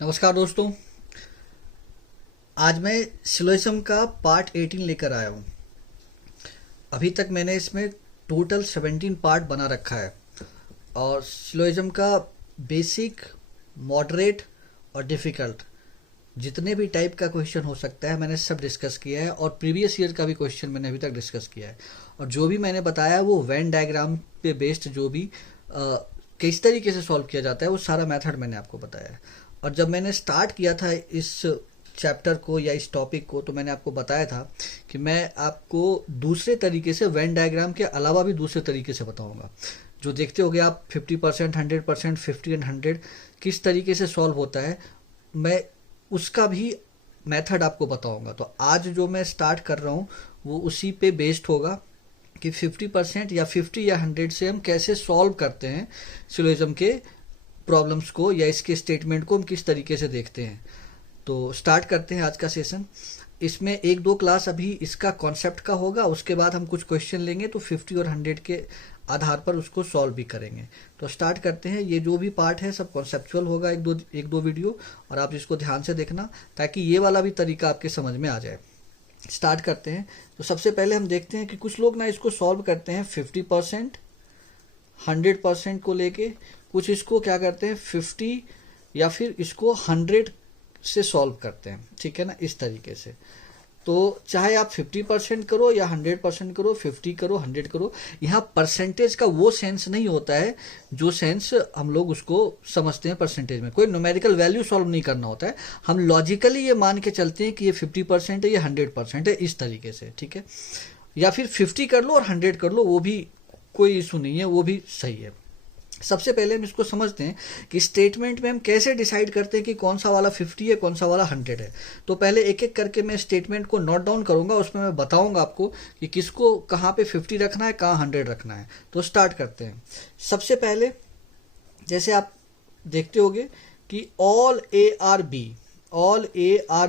नमस्कार दोस्तों। आज मैं सिलोइज्म का पार्ट 18 लेकर आया हूँ। अभी तक मैंने इसमें टोटल 17 पार्ट बना रखा है और सिलोइज्म का बेसिक, मॉडरेट और डिफ़िकल्ट जितने भी टाइप का क्वेश्चन हो सकता है मैंने सब डिस्कस किया है और प्रीवियस ईयर का भी क्वेश्चन मैंने अभी तक डिस्कस किया है। और जो भी मैंने बताया वो वेन डायग्राम पे बेस्ड जो भी किस तरीके से सॉल्व किया जाता है वो सारा मेथड मैंने आपको बताया है। और जब मैंने स्टार्ट किया था इस चैप्टर को या इस टॉपिक को तो मैंने आपको बताया था कि मैं आपको दूसरे तरीके से वेन डायग्राम के अलावा भी दूसरे तरीके से बताऊंगा। जो देखते होगे आप 50%, 100%, 50 एंड 100 किस तरीके से सॉल्व होता है, मैं उसका भी मेथड आपको बताऊंगा। तो आज जो मैं स्टार्ट कर रहा हूँ वो उसी पे बेस्ड होगा कि 50% या 50 या 100 से हम कैसे सॉल्व करते हैं सिलोजिज्म के प्रॉब्लम्स को या इसके स्टेटमेंट को हम किस तरीके से देखते हैं। तो स्टार्ट करते हैं आज का सेशन। इसमें एक दो क्लास अभी इसका कॉन्सेप्ट का होगा, उसके बाद हम कुछ क्वेश्चन लेंगे तो 50 और 100 के आधार पर उसको सॉल्व भी करेंगे। तो स्टार्ट करते हैं। ये जो भी पार्ट है सब कॉन्सेप्चुअल होगा, एक दो वीडियो, और आप इसको ध्यान से देखना ताकि ये वाला भी तरीका आपके समझ में आ जाए। स्टार्ट करते हैं। तो सबसे पहले हम देखते हैं कि कुछ लोग ना इसको सॉल्व करते हैं 50%, 100% को लेके, कुछ इसको क्या करते हैं 50 या फिर इसको 100 से सॉल्व करते हैं। ठीक है ना, इस तरीके से। तो चाहे आप 50% करो या 100% करो, 50 करो, 100 करो, यहाँ परसेंटेज का वो सेंस नहीं होता है जो सेंस हम लोग उसको समझते हैं। परसेंटेज में कोई न्यूमेरिकल वैल्यू सॉल्व नहीं करना होता है, हम लॉजिकली ये मान के चलते हैं कि ये 50% है, ये 100% है, इस तरीके से। ठीक है, या फिर 50 कर लो और 100 कर लो, वो भी कोई इशू नहीं है, वो भी सही है। सबसे पहले हम इसको समझते हैं कि स्टेटमेंट में हम कैसे डिसाइड करते हैं कि कौन सा वाला 50 है, कौन सा वाला 100 है। तो पहले एक एक करके मैं स्टेटमेंट को नोट डाउन करूंगा, उसमें मैं बताऊंगा आपको कि किसको कहाँ पे 50 रखना है, कहाँ 100 रखना है। तो स्टार्ट करते हैं। सबसे पहले जैसे आप देखते होगे कि ऑल ए आर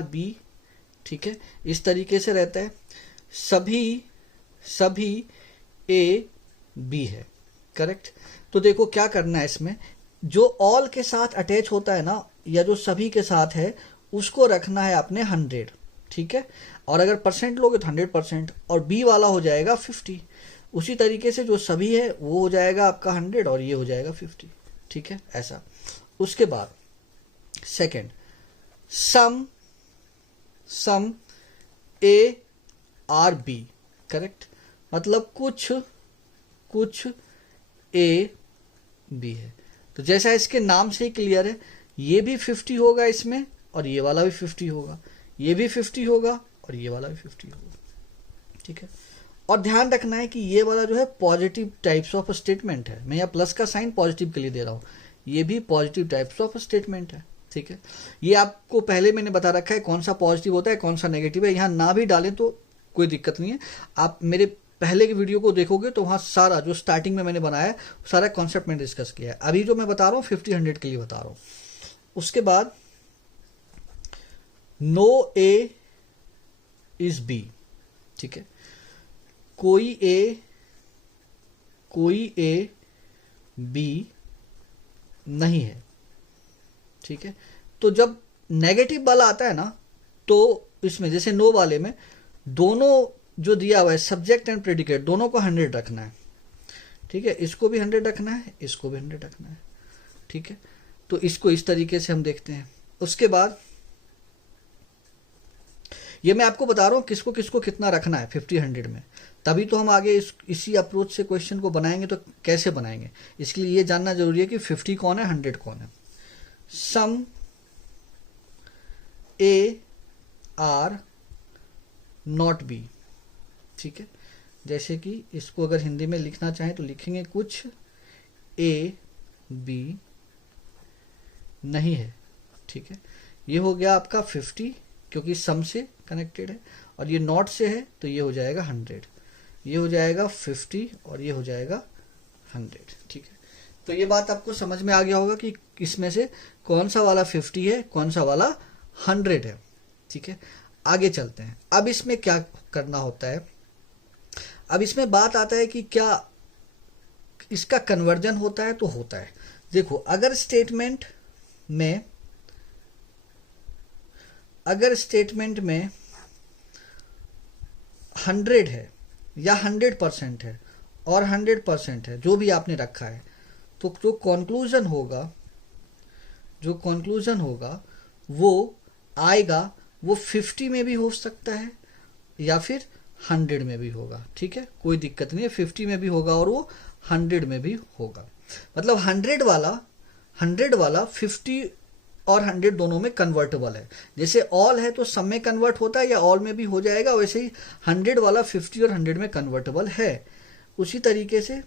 बी, ठीक है, इस तरीके से रहता है। सभी ए बी है, करेक्ट। तो देखो क्या करना है इसमें, जो ऑल के साथ अटैच होता है ना या जो सभी के साथ है उसको रखना है आपने 100। ठीक है, और अगर परसेंट लोगे तो 100% और बी वाला हो जाएगा 50। उसी तरीके से जो सभी है वो हो जाएगा आपका 100 और ये हो जाएगा 50। ठीक है, ऐसा। उसके बाद second, sum A R B, correct, मतलब कुछ ए बी है। तो जैसा इसके नाम से ही क्लियर है, ये भी 50 होगा इसमें और ये वाला भी 50 होगा, ये भी 50 होगा और ये वाला भी 50 होगा। ठीक है, और ध्यान रखना है कि ये वाला जो है पॉजिटिव टाइप्स ऑफ स्टेटमेंट है। मैं यहाँ प्लस का साइन पॉजिटिव के लिए दे रहा हूँ, ये भी पॉजिटिव टाइप्स ऑफ स्टेटमेंट है। ठीक है, ये आपको पहले मैंने बता रखा है कौन सा पॉजिटिव होता है, कौन सा नेगेटिव है। यहाँ ना भी डालें तो कोई दिक्कत नहीं है। आप मेरे पहले की वीडियो को देखोगे तो वहाँ सारा जो स्टार्टिंग में मैंने बनाया है सारा कॉन्सेप्ट मैंने डिस्कस किया है। अभी जो मैं बता रहा हूँ 50 100 के लिए बता रहा हूँ। उसके बाद नो ए इज बी, ठीक है, कोई ए बी नहीं है। ठीक है, तो जब नेगेटिव वाला आता है ना तो इसमें जैसे नो वाले में दोनों जो दिया हुआ है सब्जेक्ट एंड प्रेडिकेट दोनों को 100 रखना है। ठीक है, इसको भी 100 रखना है, इसको भी 100 रखना है। ठीक है, तो इसको इस तरीके से हम देखते हैं। उसके बाद ये मैं आपको बता रहा हूं किसको किसको कितना रखना है 50 100 में, तभी तो हम आगे इसी अप्रोच से क्वेश्चन को बनाएंगे। तो कैसे बनाएंगे इसके लिए ये जानना जरूरी है कि 50 कौन है, 100 कौन है। सम ए आर नॉट बी, ठीक है, जैसे कि इसको अगर हिंदी में लिखना चाहें तो लिखेंगे कुछ ए बी नहीं है। ठीक है, ये हो गया आपका 50 क्योंकि सम से कनेक्टेड है, और ये नॉट से है तो ये हो जाएगा 100, ये हो जाएगा 50 और ये हो जाएगा 100। ठीक है, तो ये बात आपको समझ में आ गया होगा कि इसमें से कौन सा वाला 50 है, कौन सा वाला 100 है। ठीक है, आगे चलते हैं। अब इसमें क्या करना होता है, अब इसमें बात आता है कि क्या इसका कन्वर्जन होता है, तो होता है। देखो, अगर स्टेटमेंट में अगर स्टेटमेंट में 100 है या 100% है और 100% है, जो भी आपने रखा है, तो जो कंक्लूजन होगा वो आएगा, वो 50 में भी हो सकता है या फिर 100 में भी होगा। ठीक है, कोई दिक्कत नहीं है, 50 में भी होगा और वो 100 में भी होगा। मतलब 100 वाला 50 और 100 दोनों में कन्वर्टेबल है। जैसे ऑल है तो सब में कन्वर्ट होता है या ऑल में भी हो जाएगा, वैसे ही 100 वाला 50 और 100 में कन्वर्टेबल है। उसी तरीके से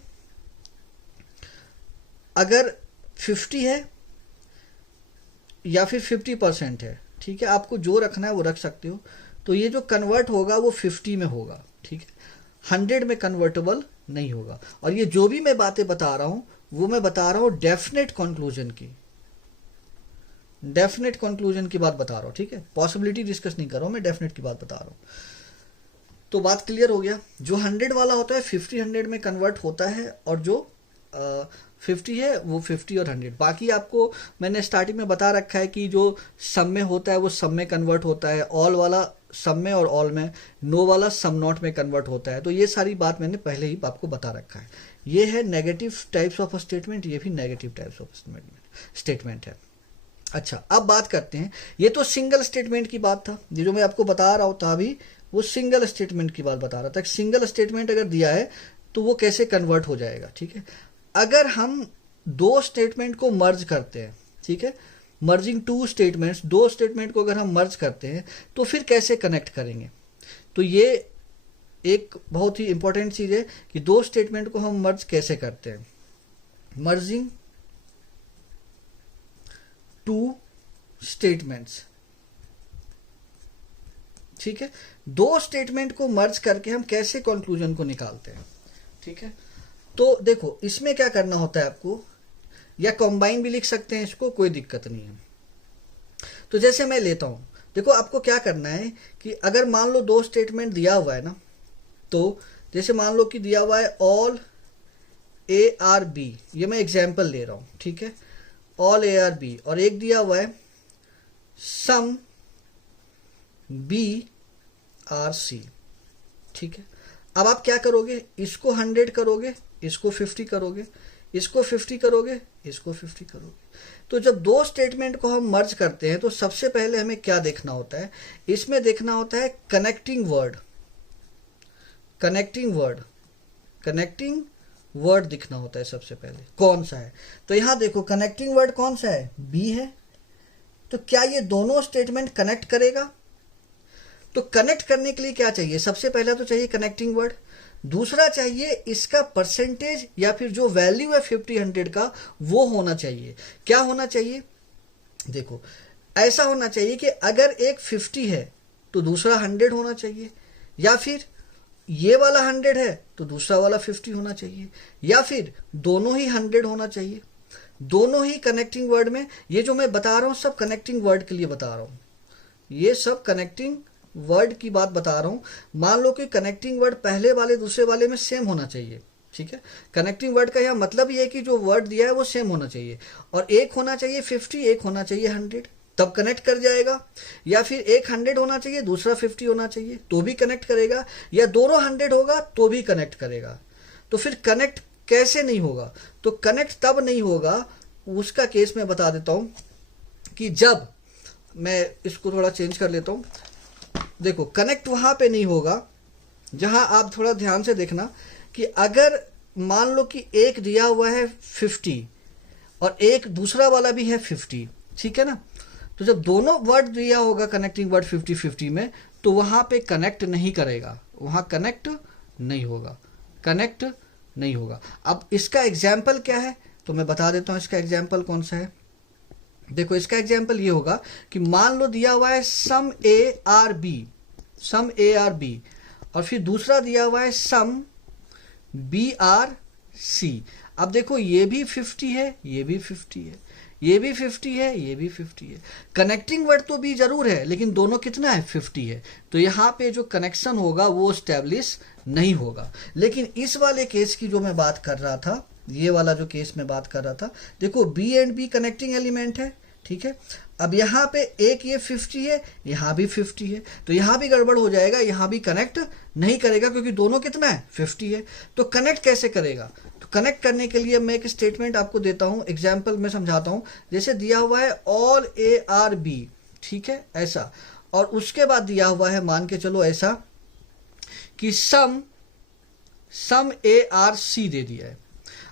अगर 50 है या फिर 50% है, ठीक है, आपको जो रखना है वो रख सकते हो, तो ये जो कन्वर्ट होगा वो 50 में होगा। ठीक है, 100 में कन्वर्टेबल नहीं होगा। और ये जो भी मैं बातें बता रहा हूं वो मैं बता रहा हूं डेफिनेट कंक्लूजन की बात बता रहा हूं। ठीक है, पॉसिबिलिटी डिस्कस नहीं कर रहा हूं, मैं डेफिनेट की बात बता रहा हूं। तो बात क्लियर हो गया। जो 100 वाला होता है 50 100 में कन्वर्ट होता है, और जो 50 है वो 50 और 100। बाकी आपको मैंने स्टार्टिंग में बता रखा है कि जो सम में होता है वो सम में कन्वर्ट होता है, ऑल वाला सम में और ऑल में, नो वाला सम नॉट में कन्वर्ट होता है। तो ये सारी बात मैंने पहले ही आपको बता रखा है। ये है नेगेटिव टाइप्स ऑफ स्टेटमेंट, ये भी नेगेटिव टाइप्स ऑफ स्टेटमेंट है। अच्छा, अब बात करते हैं, ये तो सिंगल स्टेटमेंट की बात था, ये जो मैं आपको बता रहा हूं था अभी, वो सिंगल स्टेटमेंट की बात बता रहा था। सिंगल स्टेटमेंट अगर दिया है तो वो कैसे कन्वर्ट हो जाएगा। ठीक है, अगर हम दो स्टेटमेंट को मर्ज करते हैं, ठीक है, मर्जिंग टू स्टेटमेंट्स, दो स्टेटमेंट को अगर हम मर्ज करते हैं तो फिर कैसे कनेक्ट करेंगे। तो ये एक बहुत ही इंपॉर्टेंट चीज है कि दो स्टेटमेंट को हम मर्ज कैसे करते हैं। मर्जिंग टू स्टेटमेंट्स, ठीक है, दो स्टेटमेंट को मर्ज करके हम कैसे कंक्लूजन को निकालते हैं। ठीक है, तो देखो इसमें क्या करना होता है आपको, या कंबाइन भी लिख सकते हैं इसको, कोई दिक्कत नहीं है। तो जैसे मैं लेता हूं, देखो आपको क्या करना है कि अगर मान लो दो स्टेटमेंट दिया हुआ है ना, तो जैसे मान लो कि दिया हुआ है ऑल ए आर बी, ये मैं एग्जाम्पल ले रहा हूं। ठीक है, ऑल ए आर बी, और एक दिया हुआ है सम बी आर सी। ठीक है, अब आप क्या करोगे, इसको 100 करोगे, इसको 50 करोगे, इसको 50 करोगे, इसको 50 करोगे। तो जब दो स्टेटमेंट को हम मर्ज करते हैं तो सबसे पहले हमें क्या देखना होता है, इसमें देखना होता है कनेक्टिंग वर्ड दिखना होता है सबसे पहले, कौन सा है। तो यहां देखो कनेक्टिंग वर्ड कौन सा है, बी है। तो क्या ये दोनों स्टेटमेंट कनेक्ट करेगा। तो कनेक्ट करने के लिए क्या चाहिए, सबसे पहला तो चाहिए कनेक्टिंग वर्ड, दूसरा चाहिए इसका परसेंटेज या फिर जो वैल्यू है 50 100 का वो होना चाहिए। क्या होना चाहिए, देखो ऐसा होना चाहिए कि अगर एक 50 है तो दूसरा 100 होना चाहिए, या फिर ये वाला 100 है तो दूसरा वाला 50 होना चाहिए, या फिर दोनों ही 100 होना चाहिए। दोनों ही कनेक्टिंग वर्ड में, ये जो मैं बता रहा हूं सब कनेक्टिंग वर्ड के लिए बता रहा हूं, ये सब कनेक्टिंग वर्ड की बात बता रहा हूं। मान लो कि कनेक्टिंग वर्ड पहले वाले दूसरे वाले में सेम होना चाहिए। ठीक है, कनेक्टिंग वर्ड का यह मतलब ये है कि जो वर्ड दिया है वो सेम होना चाहिए, और एक होना चाहिए 50, एक होना चाहिए 100, तब कनेक्ट कर जाएगा। या फिर एक 100 होना चाहिए, दूसरा 50 होना चाहिए, तो भी कनेक्ट करेगा, या दोनों 100 होगा तो भी कनेक्ट करेगा। तो फिर कनेक्ट कैसे नहीं होगा, तो कनेक्ट तब नहीं होगा, उसका केस मैं बता देता हूं कि जब, मैं इसको थोड़ा चेंज कर लेता हूं। देखो कनेक्ट वहां पे नहीं होगा जहां आप थोड़ा ध्यान से देखना कि अगर मान लो कि एक दिया हुआ है 50 और एक दूसरा वाला भी है 50, ठीक है ना, तो जब दोनों वर्ड दिया होगा कनेक्टिंग वर्ड 50-50 में, तो वहां पे कनेक्ट नहीं करेगा, वहां कनेक्ट नहीं होगा। अब इसका एग्जाम्पल क्या है, तो मैं बता देता हूं इसका एग्जाम्पल कौन सा है। देखो इसका एग्जाम्पल ये होगा कि मान लो दिया हुआ है सम ए आर बी, और फिर दूसरा दिया हुआ है सम बी आर सी। अब देखो ये भी 50 है, ये भी 50 है, ये भी 50 है, ये भी 50 है। कनेक्टिंग वर्ड तो भी जरूर है, लेकिन दोनों कितना है, 50 है। तो यहाँ पे जो कनेक्शन होगा वो स्टैब्लिश नहीं होगा। लेकिन इस वाले केस की जो मैं बात कर रहा था, ये वाला जो केस में बात कर रहा था, देखो B and B connecting element है, ठीक है। अब यहाँ पे एक ये 50 है, यहाँ भी 50 है, तो यहाँ भी गड़बड़ हो जाएगा, यहाँ भी कनेक्ट नहीं करेगा क्योंकि दोनों कितना है 50 है। तो कनेक्ट कैसे करेगा? तो कनेक्ट करने के लिए मैं एक स्टेटमेंट आपको देता हूँ, एग्जाम्पल में समझाता हूँ। जैसे दिया हुआ है ऑल ए आर बी, ठीक है ऐसा, और उसके बाद दिया हुआ है मान के चलो ऐसा कि सम ए आर सी दे दिया है।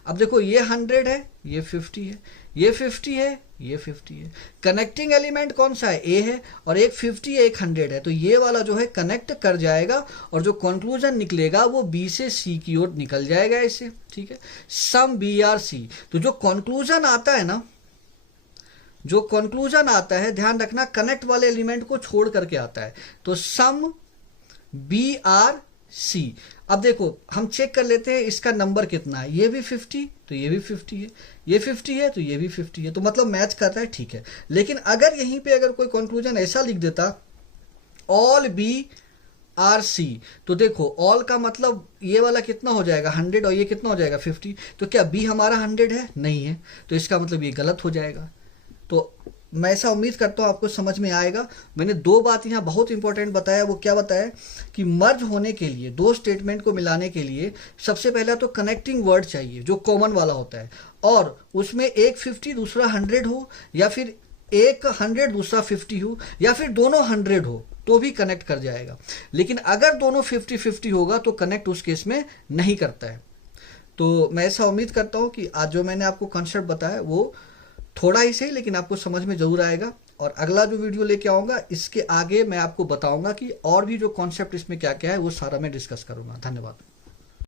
अब देखो ये 100 है, ये 50 है, ये 50 है, ये 50 है। कनेक्टिंग एलिमेंट कौन सा है? ए है, और एक 50 है एक 100 है, तो ये वाला जो है कनेक्ट कर जाएगा और जो कंक्लूजन निकलेगा वो बी से सी की ओर निकल जाएगा ऐसे, ठीक है। सम बी आर सी, तो जो कंक्लूजन आता है ना, जो कंक्लूजन आता है ध्यान रखना कनेक्ट वाले एलिमेंट को छोड़ करके आता है, तो सम बी आर सी। अब देखो हम चेक कर लेते हैं इसका नंबर कितना है, ये भी 50 तो ये भी 50 है, ये 50 है तो ये भी 50 है, तो मतलब मैच करता है, ठीक है। लेकिन अगर यहीं पे अगर कोई कंक्लूजन ऐसा लिख देता ऑल बी आर सी, तो देखो ऑल का मतलब ये वाला कितना हो जाएगा 100 और ये कितना हो जाएगा 50, तो क्या बी हमारा 100 है? नहीं है, तो इसका मतलब ये गलत हो जाएगा। तो मैं ऐसा उम्मीद करता हूँ आपको समझ में आएगा। मैंने दो बात यहाँ बहुत इंपॉर्टेंट बताया, वो क्या बताया कि मर्ज होने के लिए, दो स्टेटमेंट को मिलाने के लिए सबसे पहला तो कनेक्टिंग वर्ड चाहिए जो कॉमन वाला होता है, और उसमें एक 50 दूसरा 100 हो, या फिर एक 100 दूसरा 50 हो, या फिर दोनों 100 हो, तो भी कनेक्ट कर जाएगा। लेकिन अगर दोनों 50-50 होगा तो कनेक्ट उस केस में नहीं करता है। तो मैं ऐसा उम्मीद करता हूँ कि आज जो मैंने आपको कॉन्सेप्ट बताया वो थोड़ा ही सही लेकिन आपको समझ में जरूर आएगा। और अगला जो वीडियो लेके आऊँगा इसके आगे मैं आपको बताऊंगा कि और भी जो कॉन्सेप्ट इसमें क्या क्या है वो सारा मैं डिस्कस करूंगा। धन्यवाद।